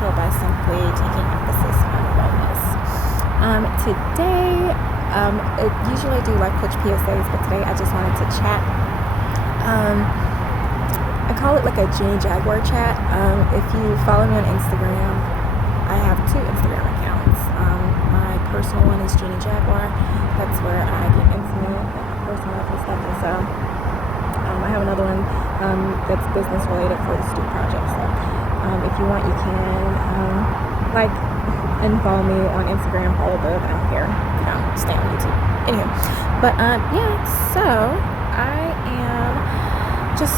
beneficial by simply taking emphasis on wellness. Today, usually I do life coach PSAs, but today I just wanted to chat. I call it like a JennyJaguar Chat. If you follow me on Instagram, I have 2 Instagram accounts. My personal one is JennyJaguar. That's where I get intimate with my personal life and stuff. And so I have another one that's business related for the student project. So if you want, you can like and follow me on Instagram, follow both. I don't care. You know, stay on YouTube. Anyway, but so I am just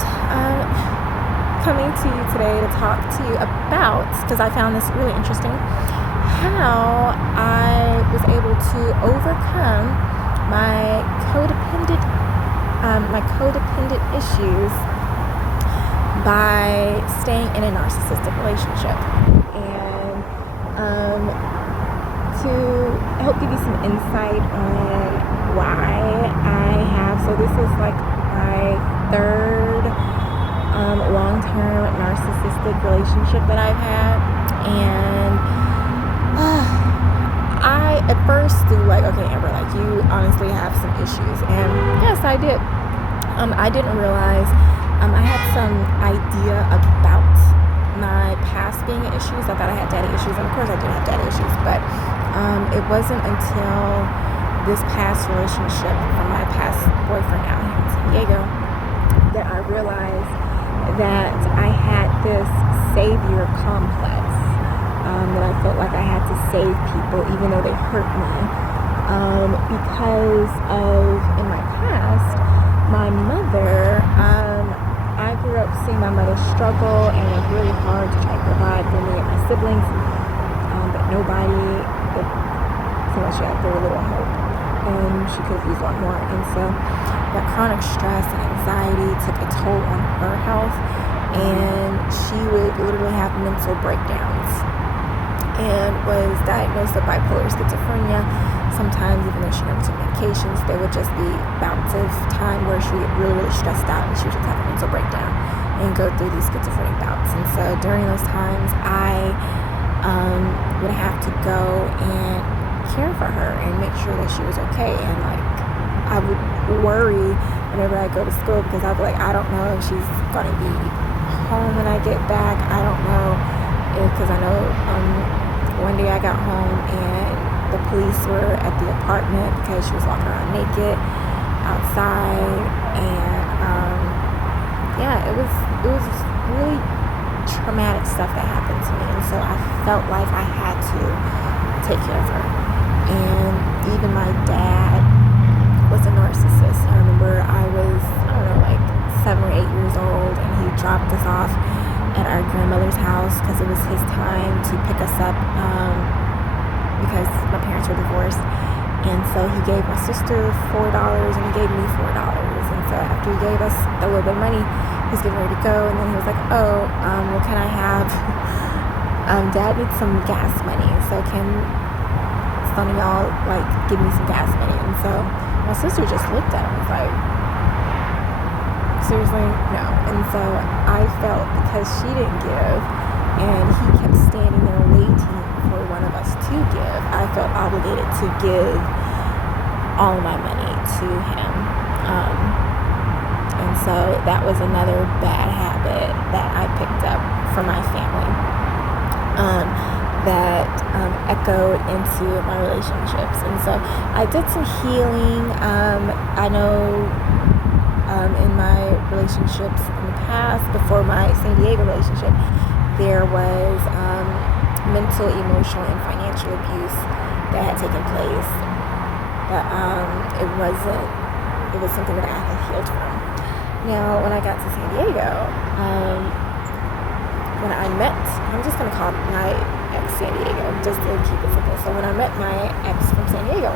coming to you today to talk to you about, because I found this really interesting, how I was able to overcome my codependent issues by staying in a narcissistic relationship. And to help give you some insight on why I have, so this is like my 3rd long-term narcissistic relationship that I've had. And I at first do like, okay, Amber, like you honestly have some issues. And yes, I did. I didn't realize I had some idea about my past being issues. I thought I had daddy issues, and of course I did have daddy issues, but it wasn't until this past relationship from my past boyfriend out here in San Diego that I realized that I had this savior complex, that I felt like I had to save people even though they hurt me, because of, in my past, my mother, I grew up seeing my mother struggle and work really hard to try to provide for me and my siblings, but nobody would feel like she had very little hope, and she could have used a lot more. And so that chronic stress and anxiety took a toll on her health, and she would literally have mental breakdowns and was diagnosed with bipolar schizophrenia. Sometimes, even though she never took medications, there would just be bouts of time where she would get really, really stressed out, and she would just have a mental breakdown and go through these schizophrenic bouts. And so during those times, I would have to go and care for her and make sure that she was okay. And like, I would worry whenever I go to school, because I'd be like, I don't know if she's going to be home when I get back. I don't know, because I know one day I got home and the police were at the apartment because she was walking around naked outside. And it was really traumatic stuff that happened to me, and so I felt like I had to take care of her. And even my dad was a narcissist. I remember I was, like 7 or 8 years old, and he dropped us off at our grandmother's house because it was his time to pick us up, because my parents were divorced. And so he gave my sister $4 and he gave me $4. And so after he gave us a little bit of money, he was getting ready to go, and then he was like, well, can I have Dad needs some gas money, so can some of y'all like give me some gas money? And so my sister just looked at him and was like, seriously? No. And so I felt, because she didn't give and he kept standing there waiting for one of us to give, I felt obligated to give all my money to him. And so that was another bad habit that I picked up from my family, that echoed into my relationships. And so I did some healing. I know in my relationships in the past, before my San Diego relationship, there was mental, emotional, and financial abuse that had taken place. But it was something that I had healed from. Now, when I got to San Diego, when I met, I'm just going to call my ex San Diego, just to keep it simple. So when I met my ex from San Diego,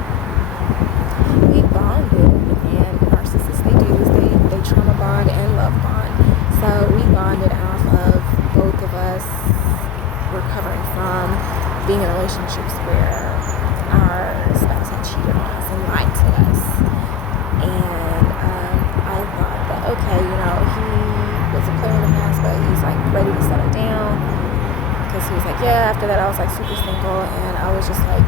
we bonded, and narcissists, they do is they trauma bond and love bond. So we bonded off of both of us recovering from being in relationships where our spouse had cheated on us and lied to us. And I thought that, okay, he was a player in the past, but he's like ready to settle down, because he was like, yeah, after that, I was like super single, and I was just like,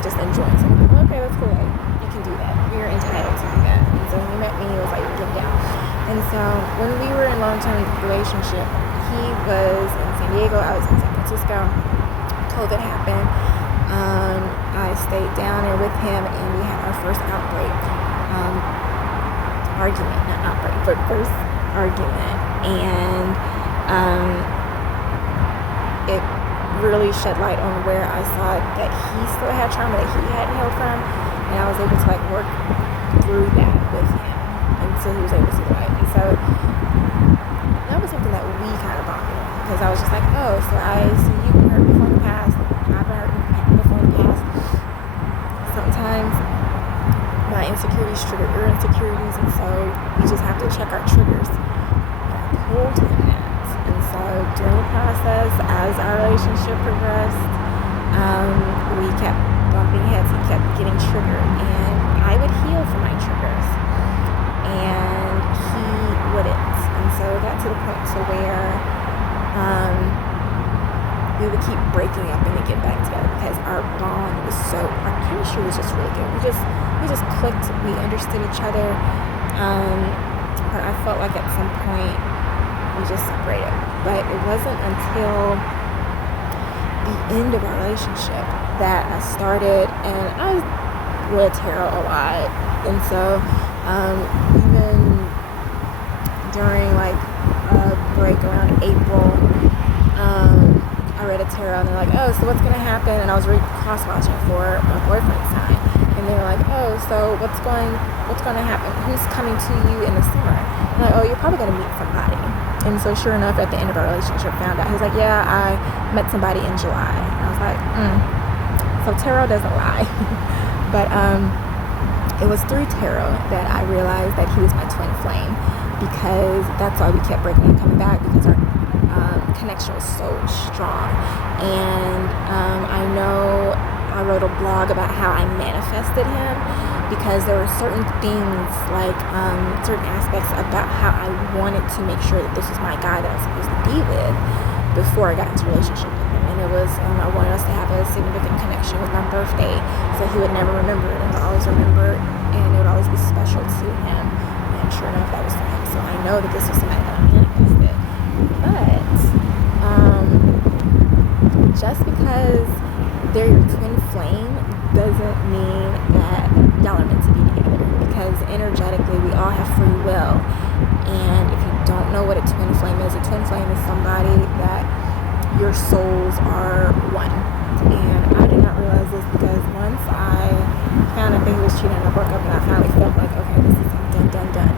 just enjoying something. Okay, that's cool. Like, you can do that. You're entitled to do that. And so when he met me, it was like, get down. And so when we were in long-term relationship, he was in San Diego, I was in San Francisco. COVID happened. I stayed down there with him, and we had our first argument, not outbreak, but first argument. And it really shed light on where I saw that he still had trauma that he hadn't healed from, and I was able to like work through that with him until he was able to see the light. And so that was something that we kind of bonded on, because I was just like, oh, so I see you've been hurt before in the past, I've been hurt before in the past. Sometimes my insecurities trigger your insecurities, and so we just have to check our triggers. And I pulled him that. And so during the process, as our relationship progressed, we kept bumping heads. He kept getting triggered, and I would heal from my triggers, and he wouldn't. And so it got to the point to where we would keep breaking up and then get back together, because our bond was our chemistry was just really good. We just clicked. We understood each other. But I felt like at some point we just separated. But it wasn't until the end of our relationship that I started, and I read tarot a lot. And so even during like a break around April, I read a tarot, and they're like, oh, so what's going to happen? And I was cross-watching for my boyfriend's sign, and they were like, oh, so what's going to happen? Who's coming to you in the summer? I'm like, oh, you're probably going to meet somebody. And so sure enough, at the end of our relationship, found out, he was like, yeah, I met somebody in July. And I was like, so tarot doesn't lie. But it was through tarot that I realized that he was my twin flame, because that's why we kept breaking and coming back, because our connection was so strong. And I know I wrote a blog about how I manifested him, because there were certain things, like certain aspects about how I wanted to make sure that this was my guy that I was supposed to be with before I got into a relationship with him. And it was, I wanted us to have a significant connection with my birthday, so he would never remember it, and I would always remember it, and it would always be special to him. And sure enough, that was for him. So I know that this was somebody that I manifested. But just because they're your twin flame doesn't mean that y'all are meant to be together, because energetically we all have free will. And if you don't know what a twin flame is somebody that your souls are one. And I did not realize this, because once I found out that he was cheating and I broke up, and I finally felt like, okay, this is done.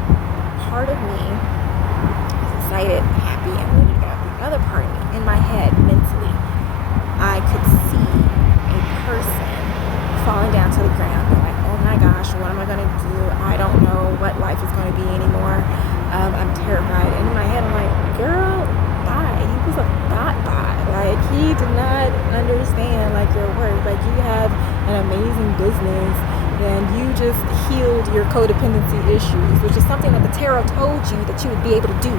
Part of me was excited, happy, and ready to go. The other part of me, in my head, mentally, I could see a person falling down to the ground, and like, oh my gosh, what am I going to do? I don't know what life is going to be anymore. I'm terrified. And in my head, I'm like, girl, bye. He was a thought bot. Like, he did not understand like your worth. Like, you have an amazing business, and you just healed your codependency issues, which is something that the tarot told you that you would be able to do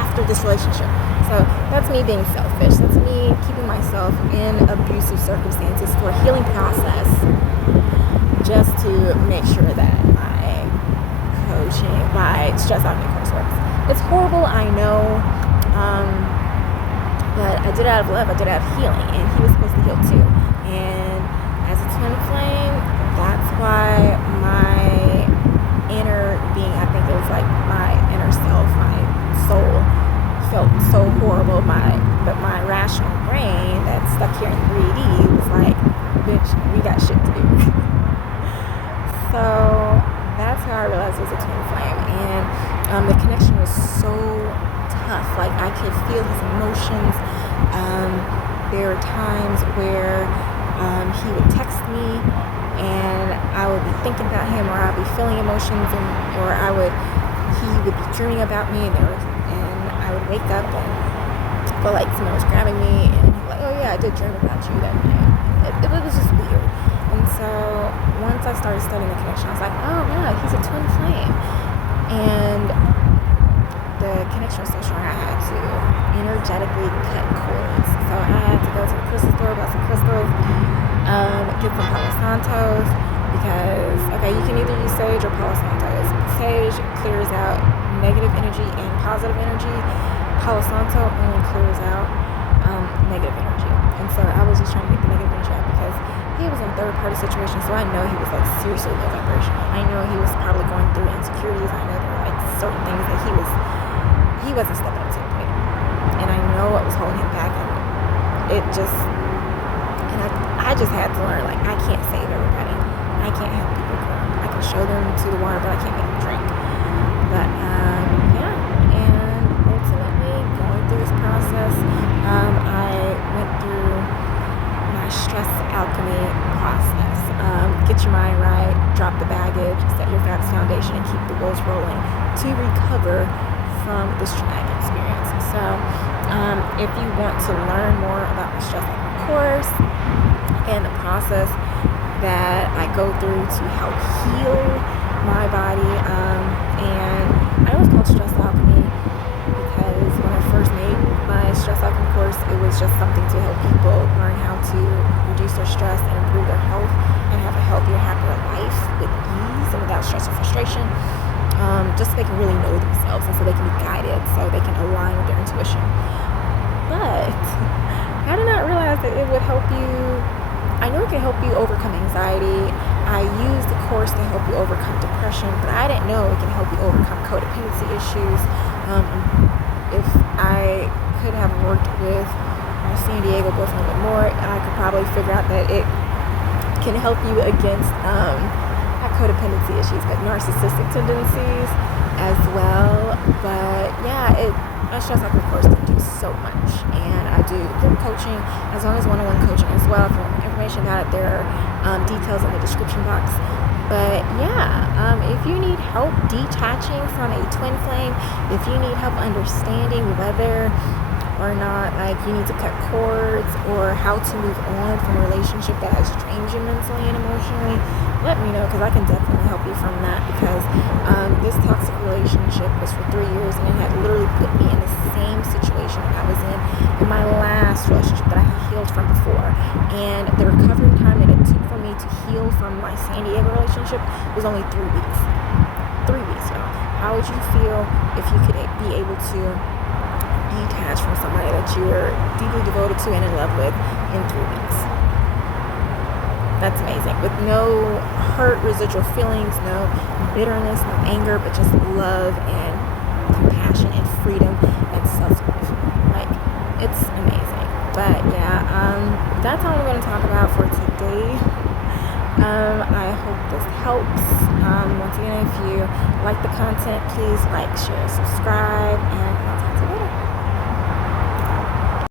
after this relationship. So that's me being selfish. That's me keeping myself in abusive circumstances for a healing process, just to make sure that my stress out of my course works. It's horrible, I know, but I did it out of love. I did it out of healing, and he was supposed to heal too. And as a twin flame, that's why my inner being, I think it was like my inner self, my soul, felt so horrible. But my rational brain that's stuck here in 3D was like, bitch, we got shit to do. So that's how I realized it was a twin flame. And the connection was so tough. Like, I could feel his emotions. There were times where he would text me, and I would be thinking about him, or I'd be feeling emotions, or he would be dreaming about me, and I would wake up and feel like someone was grabbing me, and he'd be like, oh yeah, I did dream about you that night. It was just weird. And so once I started studying the connection, I was like, oh yeah, he's a twin flame. And the the connection was so strong, I had to energetically cut cords. So I had to go to the crystal store, buy some crystals, get some Palo Santos, because, okay, you can either use sage or Palo Santos. Sage clears out negative energy and positive energy. Palo Santo only clears out negative energy. And so I was just trying to get the negative energy out because he was in a third-party situation, so I know he was like seriously low vibrational. I know he was probably going through insecurities. I know there were like certain things that he wasn't stepping up to the plate, and I know what was holding him back. And I just had to learn, like, I can't save everybody. I can't help people grow. I can show them to the water, but I can't make them drink. But yeah, and ultimately going through this process, I went through my stress alchemy process. Get your mind right, drop the baggage, set your foundation, and keep the wheels rolling to recover from this traumatic experience. So if you want to learn more about the stress alchemy course and the process that I go through to help heal my body, and I was called stress alchemy because when I first made my stress alchemy course, it was just something to help people learn how to reduce their stress and improve their health and have a healthier, happier life with ease and without stress or frustration, just so they can really know themselves and so they can be guided, so they can align with their intuition. But I did not realize that it would help you. I know it can help you overcome anxiety. I used the course to help you overcome depression, but I didn't know it can help you overcome codependency issues. If I could have worked with my San Diego boyfriend a little bit more, I could probably figure out that it can help you against not codependency issues, but narcissistic tendencies as well. But yeah, my stress alchemy course can do so much, and I do group coaching as well as one-on-one coaching as well. If you want more information about it, there are details in the description box. But yeah, if you need help detaching from a twin flame, if you need help understanding whether or not, like, you need to cut cords or how to move on from a relationship that has drained you mentally and emotionally, let me know, because I can definitely help you from that. Because this toxic relationship was for 3 years, and it had literally put me in the same situation I was in my last relationship that I had healed from before. And the recovery time that it took for me to heal from my San Diego relationship was only 3 weeks. 3 weeks, y'all. How would you feel if you could be able to detach from somebody that you're deeply devoted to and in love with in 3 weeks? That's amazing. With no hurt, residual feelings, no bitterness, no anger, but just love and compassion and freedom and self-love. Like, it's amazing. But yeah, that's all I'm going to talk about for today. I hope this helps. Once again, if you like the content, please like, share, subscribe, and I'll talk